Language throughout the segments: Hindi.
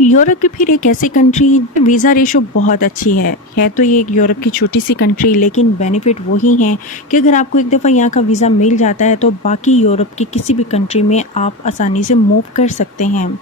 यूरोप की फिर एक ऐसी कंट्री वीज़ा रेशो बहुत अच्छी है तो ये एक यूरोप की छोटी सी कंट्री, लेकिन बेनिफिट वही हैं कि अगर आपको एक दफ़ा यहाँ का वीज़ा मिल जाता है तो बाकी यूरोप की किसी भी कंट्री में आप आसानी से मूव कर सकते हैं।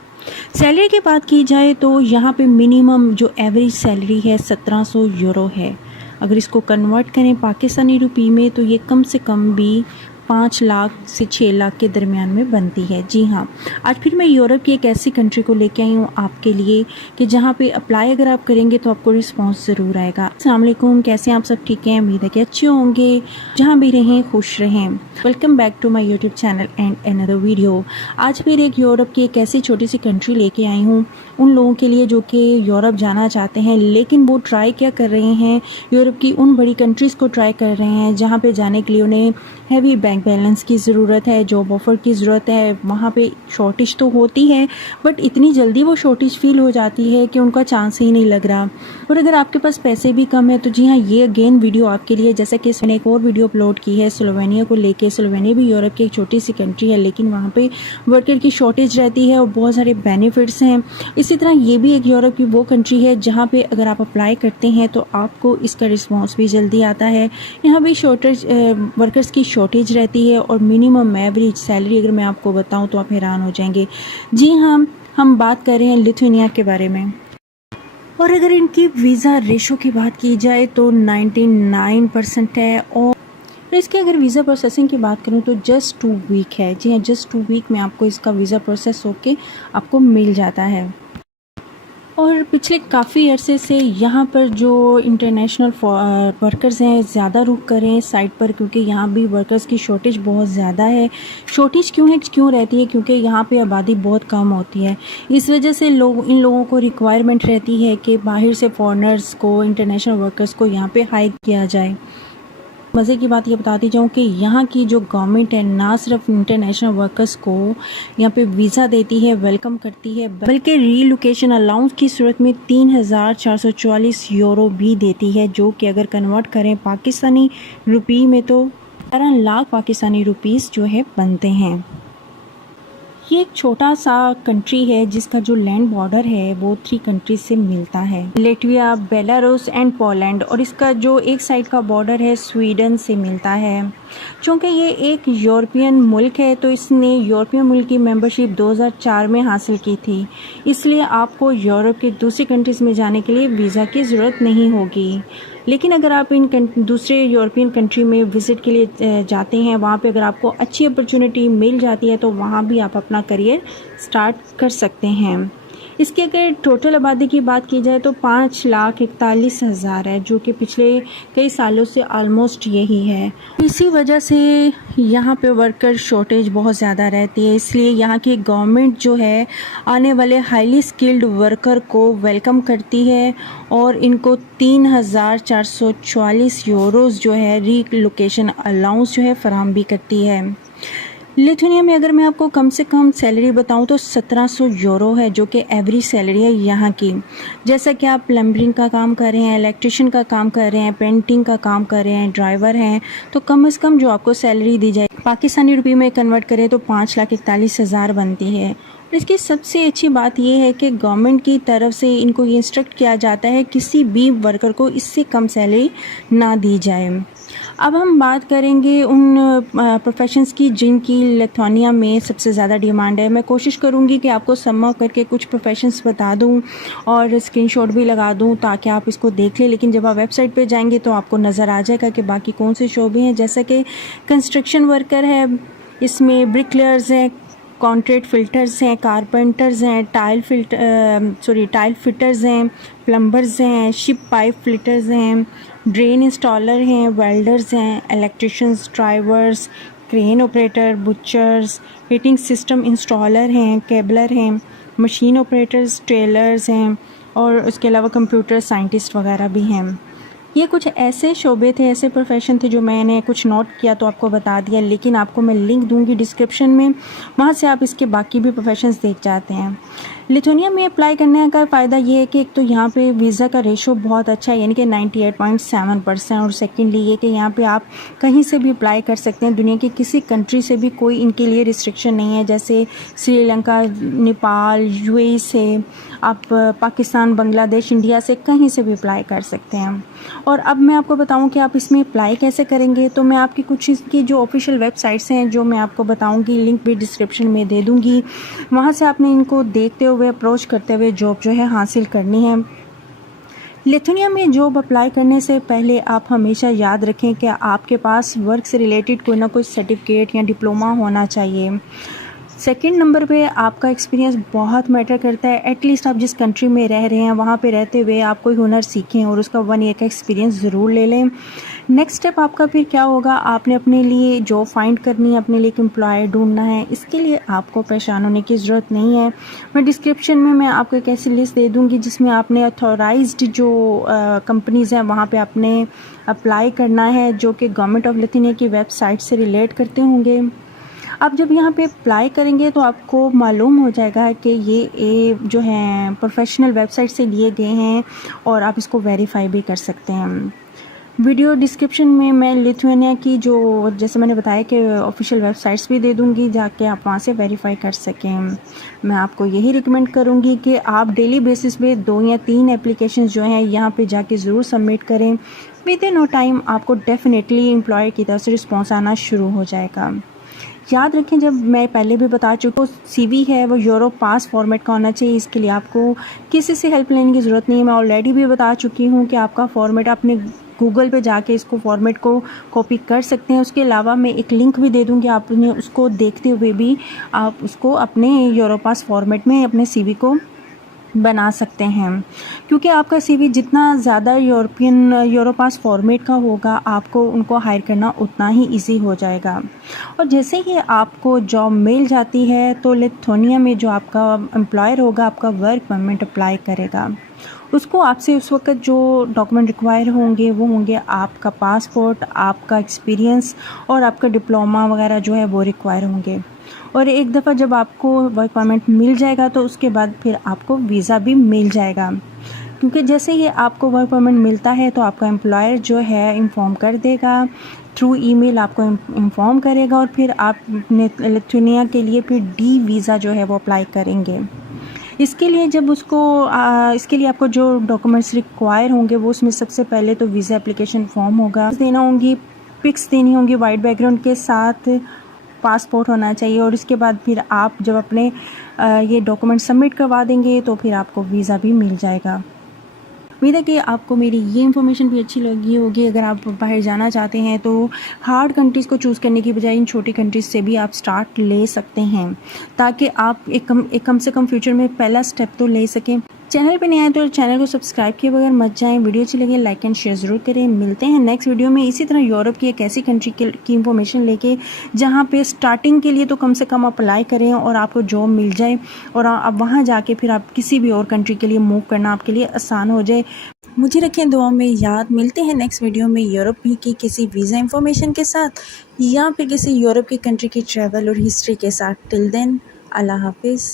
सैलरी की बात की जाए तो यहाँ पे मिनिमम जो एवरेज सैलरी है 1700 यूरो है। अगर इसको कन्वर्ट करें पाकिस्तानी रुपये में तो ये कम से कम भी 5 लाख से 6 लाख के दरमियान में बनती है। जी हाँ, आज फिर मैं यूरोप की एक ऐसी कंट्री को लेके आई हूँ आपके लिए कि जहाँ पे अप्लाई अगर आप करेंगे तो आपको रिस्पांस ज़रूर आएगा। अस्सलाम वालेकुम, कैसे हैं आप सब? ठीक हैं, उम्मीद है कि अच्छे होंगे। जहाँ भी रहें खुश रहें। Welcome back to my YouTube channel and another video. आज फिर एक यूरोप की एक ऐसी छोटी सी कंट्री लेके आई हूँ उन लोगों के लिए जो कि यूरोप जाना चाहते हैं, लेकिन वो ट्राई क्या कर रहे हैं, यूरोप की उन बड़ी कंट्रीज़ को ट्राई कर रहे हैं जहाँ पे जाने के लिए उन्हें हैवी बैंक बैलेंस की ज़रूरत है, जॉब ऑफ़र की ज़रूरत है। वहाँ पे शॉर्टेज तो होती है बट इतनी जल्दी वो शॉर्टेज फ़ील हो जाती है कि उनका चांस ही नहीं लग रहा। और अगर आपके पास पैसे भी कम है तो जी हाँ, ये अगेन वीडियो आपके लिए। जैसा कि मैंने एक और वीडियो अपलोड की है स्लोवेनिया को लेके। स्लोवेनिया भी यूरोप की एक छोटी सी कंट्री है, लेकिन वहाँ पे वर्कर की शॉर्टेज रहती है और बहुत सारे बेनिफिट्स हैं। इसी तरह ये भी एक यूरोप की वो कंट्री है जहाँ पे अगर आप अप्लाई करते हैं तो आपको इसका रिस्पॉन्स भी जल्दी आता है। यहाँ भी शॉर्टेज वर्कर्स की शॉर्टेज रहती है और मिनिमम एवरेज सैलरी अगर मैं आपको बताऊं तो आप हैरान हो जाएंगे। जी हाँ, हम बात कर रहे हैं लिथुआनिया के बारे में। और अगर इनकी वीज़ा रेशो की बात की जाए तो 99% है। और इसके अगर वीज़ा प्रोसेसिंग की बात करूं तो जस्ट 2 वीक है। जी हाँ, जस्ट 2 वीक में आपको इसका वीज़ा प्रोसेस होके आपको मिल जाता है। और पिछले काफ़ी अरसे से यहाँ पर जो इंटरनेशनल वर्कर्स हैं ज़्यादा रुक कर रहे हैं साइट पर, क्योंकि यहाँ भी वर्कर्स की शॉर्टेज बहुत ज़्यादा है। शॉर्टेज क्यों रहती है? क्योंकि यहाँ पे आबादी बहुत कम होती है। इस वजह से इन लोगों को रिक्वायरमेंट रहती है कि बाहर से फॉरेनर्स को, इंटरनेशनल वर्कर्स को यहाँ पे हायर किया जाए। मज़े की बात ये बताती जाऊँ कि यहाँ की जो गवर्नमेंट है ना सिर्फ इंटरनेशनल वर्कर्स को यहाँ पे वीज़ा देती है, वेलकम करती है, बल्कि रीलोकेशन अलाउंस की सूरत में 3444 यूरो भी देती है, जो कि अगर कन्वर्ट करें पाकिस्तानी रुपये में तो 11 लाख पाकिस्तानी रुपीस जो है बनते हैं। ये एक छोटा सा कंट्री है जिसका जो लैंड बॉर्डर है वो 3 कंट्रीज से मिलता है, लेटविया, बेलारूस एंड पोलैंड। और इसका जो एक साइड का बॉर्डर है स्वीडन से मिलता है। चूँकि ये एक यूरोपियन मुल्क है तो इसने यूरोपियन मुल्क की मेंबरशिप 2004 में हासिल की थी, इसलिए आपको यूरोप के दूसरी कंट्रीज़ में जाने के लिए वीज़ा की ज़रूरत नहीं होगी। लेकिन अगर आप इन दूसरे यूरोपियन कंट्री में विज़िट के लिए जाते हैं, वहाँ पे अगर आपको अच्छी अपॉर्चुनिटी मिल जाती है तो वहाँ भी आप अपना करियर स्टार्ट कर सकते हैं। इसकी अगर टोटल आबादी की बात की जाए तो 5,41,000 है, जो कि पिछले कई सालों से ऑलमोस्ट यही है। इसी वजह से यहाँ पे वर्कर शॉर्टेज बहुत ज़्यादा रहती है, इसलिए यहाँ की गवर्नमेंट जो है आने वाले हाईली स्किल्ड वर्कर को वेलकम करती है और इनको 3,444 यूरोज़ जो है रीलोकेशन अलाउंस जो है फराहम भी करती है। लिथुआनिया में अगर मैं आपको कम से कम सैलरी बताऊं तो 1700 यूरो है, जो कि एवरेज सैलरी है यहाँ की। जैसा कि आप प्लम्बरिंग का काम कर रहे हैं, इलेक्ट्रिशियन का काम कर रहे हैं, पेंटिंग का काम कर रहे हैं, ड्राइवर हैं, तो कम से कम जो आपको सैलरी दी जाए पाकिस्तानी रुपये में कन्वर्ट करें तो 5,41,000 बनती है। और इसकी सबसे अच्छी बात यह है कि गवर्नमेंट की तरफ से इनको ये इंस्ट्रक्ट किया जाता है किसी भी वर्कर को इससे कम सैलरी ना दी जाए। अब हम बात करेंगे उन प्रोफेशंस की जिनकी लिथुआनिया में सबसे ज़्यादा डिमांड है। मैं कोशिश करूँगी कि आपको सम अप करके कुछ प्रोफेशंस बता दूँ और स्क्रीनशॉट भी लगा दूँ ताकि आप इसको देख लें, लेकिन जब आप वेबसाइट पे जाएंगे तो आपको नज़र आ जाएगा कि बाकी कौन से शोबे हैं। जैसे कि कंस्ट्रक्शन वर्कर है, इसमें ब्रिकलेयर्स हैं, कॉन्क्रीट फिल्टर्स हैं, कारपेंटर्स हैं, टाइल फिटर्स हैं, प्लम्बर्स हैं, शिप पाइप फिल्टर्स हैं, ड्रेन इंस्टॉलर हैं, वेल्डर्स हैं, electricians, drivers, crane operator, butchers, heating system installer हैं, केबलर हैं, मशीन ऑपरेटर्स, टेलर्स हैं और उसके अलावा कंप्यूटर साइंटिस्ट वगैरह भी हैं। ये कुछ ऐसे शोबे थे, ऐसे प्रोफेशन थे जो मैंने कुछ नोट किया तो आपको बता दिया, लेकिन आपको मैं लिंक दूंगी डिस्क्रिप्शन में, वहाँ से आप इसके बाकी भी प्रोफेशंस देख जाते हैं। लिथुआनिया में अप्लाई करने का फ़ायदा ये है कि एक तो यहाँ पे वीज़ा का रेशो बहुत अच्छा है, यानी कि 98.7%, और सेकेंडली ये कि यहाँ पे आप कहीं से भी अप्लाई कर सकते हैं, दुनिया की किसी कंट्री से भी कोई इनके लिए रिस्ट्रिक्शन नहीं है, जैसे श्रीलंका, नेपाल, यूएई से आप पाकिस्तान, बांग्लादेश, इंडिया से कहीं से भी अप्लाई कर सकते हैं। और अब मैं आपको बताऊं कि आप इसमें अप्लाई कैसे करेंगे, तो मैं आपकी कुछ इसकी जो ऑफिशियल वेबसाइट्स हैं जो मैं आपको बताऊंगी, लिंक भी डिस्क्रिप्शन में दे दूंगी, वहां से आपने इनको देखते हुए अप्रोच करते हुए जॉब जो है हासिल करनी है। लिथुआनिया में जॉब अप्लाई करने से पहले आप हमेशा याद रखें कि आपके पास वर्क से रिलेटेड कोई ना कोई सर्टिफिकेट या डिप्लोमा होना चाहिए। सेकंड नंबर पे आपका एक्सपीरियंस बहुत मैटर करता है। एटलीस्ट आप जिस कंट्री में रह रहे हैं वहाँ पे रहते हुए आप कोई हुनर सीखें और उसका 1 ईयर का एक्सपीरियंस ज़रूर ले लें। नेक्स्ट स्टेप आपका फिर क्या होगा, आपने अपने लिए जॉब फाइंड करनी है, अपने लिए एक एम्प्लॉयर ढूंढना है। इसके लिए आपको परेशान होने की ज़रूरत नहीं है। मैं डिस्क्रिप्शन में मैं आपको एक ऐसी लिस्ट दे दूँगी जिसमें आपने अथॉराइज्ड जो कंपनीज़ हैं वहाँ पर आपने अप्लाई करना है, जो कि गवर्नमेंट ऑफ लिथुआनिया की वेबसाइट से रिलेट करते होंगे। आप जब यहाँ पे अप्लाई करेंगे तो आपको मालूम हो जाएगा कि ये जो हैं प्रोफेशनल वेबसाइट से लिए गए हैं और आप इसको वेरीफाई भी कर सकते हैं। वीडियो डिस्क्रिप्शन में मैं लिथुआनिया की जो जैसे मैंने बताया कि ऑफिशियल वेबसाइट्स भी दे दूँगी, जाके आप वहाँ से वेरीफाई कर सकें। मैं आपको यही रिकमेंड करूँगी कि आप डेली बेसिस पे 2 या 3 एप्लीकेशंस जो हैं यहाँ पे जाके ज़रूर सबमिट करें। विद इन नो टाइम आपको डेफिनेटली एम्प्लॉयर की तरफ से रिस्पॉन्स आना शुरू हो जाएगा। याद रखें, जब मैं पहले भी बता चुकी हूँ, सीवी है वो यूरोप पास फॉर्मेट का होना चाहिए। इसके लिए आपको किसी से हेल्प लेने की ज़रूरत नहीं है। मैं ऑलरेडी भी बता चुकी हूँ कि आपका फॉर्मेट अपने गूगल पे जाके इसको फॉर्मेट को कॉपी कर सकते हैं। उसके अलावा मैं एक लिंक भी दे दूँगी, आपने उसको देखते हुए भी आप उसको अपने यूरोप पास फॉर्मेट में अपने सीवी को बना सकते हैं, क्योंकि आपका सीवी जितना ज़्यादा यूरोपास फॉर्मेट का होगा, आपको उनको हायर करना उतना ही इजी हो जाएगा। और जैसे ही आपको जॉब मिल जाती है तो लिथुआनिया में जो आपका एम्प्लॉयर होगा, आपका वर्क परमिट अप्लाई करेगा। उसको आपसे उस वक्त जो डॉक्यूमेंट रिक्वायर होंगे वो होंगे आपका पासपोर्ट, आपका एक्सपीरियंस और आपका डिप्लोमा वगैरह जो है वो रिक्वायर होंगे। और एक दफ़ा जब आपको वर्क परमिट मिल जाएगा तो उसके बाद फिर आपको वीज़ा भी मिल जाएगा, क्योंकि जैसे ही आपको वर्क परमिट मिलता है तो आपका एम्प्लॉयर जो है इंफॉर्म कर देगा, थ्रू ईमेल आपको इंफॉर्म करेगा, और फिर आप लिथुआनिया के लिए फिर डी वीज़ा जो है वो अप्लाई करेंगे। इसके लिए इसके लिए आपको जो डॉक्यूमेंट्स रिक्वायर होंगे वो उसमें सबसे पहले तो वीज़ा एप्लीकेशन फॉर्म होगा देना होंगी, पिक्स देनी होंगी वाइट बैकग्राउंड के साथ, पासपोर्ट होना चाहिए, और इसके बाद फिर आप जब अपने ये डॉक्यूमेंट सबमिट करवा देंगे तो फिर आपको वीज़ा भी मिल जाएगा। उम्मीद है कि आपको मेरी ये इन्फॉर्मेशन भी अच्छी लगी होगी। अगर आप बाहर जाना चाहते हैं तो हार्ड कंट्रीज़ को चूज़ करने की बजाय इन छोटी कंट्रीज़ से भी आप स्टार्ट ले सकते हैं, ताकि आप एक कम से कम फ्यूचर में पहला स्टेप तो ले सकें। चैनल पे नहीं आए तो चैनल को सब्सक्राइब किए बगैर मत जाएं। वीडियो अच्छी लगे लाइक एंड शेयर ज़रूर करें। मिलते हैं नेक्स्ट वीडियो में इसी तरह यूरोप की एक ऐसी कंट्री की इंफॉर्मेशन लेके जहाँ पे स्टार्टिंग के लिए तो कम से कम अप्लाई करें और आपको जॉब मिल जाए, और अब वहाँ जाके फिर आप किसी भी और कंट्री के लिए मूव करना आपके लिए आसान हो जाए। मुझे रखें दुआ में याद। मिलते हैं नेक्स्ट वीडियो में यूरोप की किसी वीज़ा इंफॉर्मेशन के साथ या फिर किसी यूरोप की कंट्री की ट्रैवल और हिस्ट्री के साथ। टिल देन, अल्लाह हाफिज़।